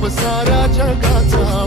बाप साऱ्या जगाचा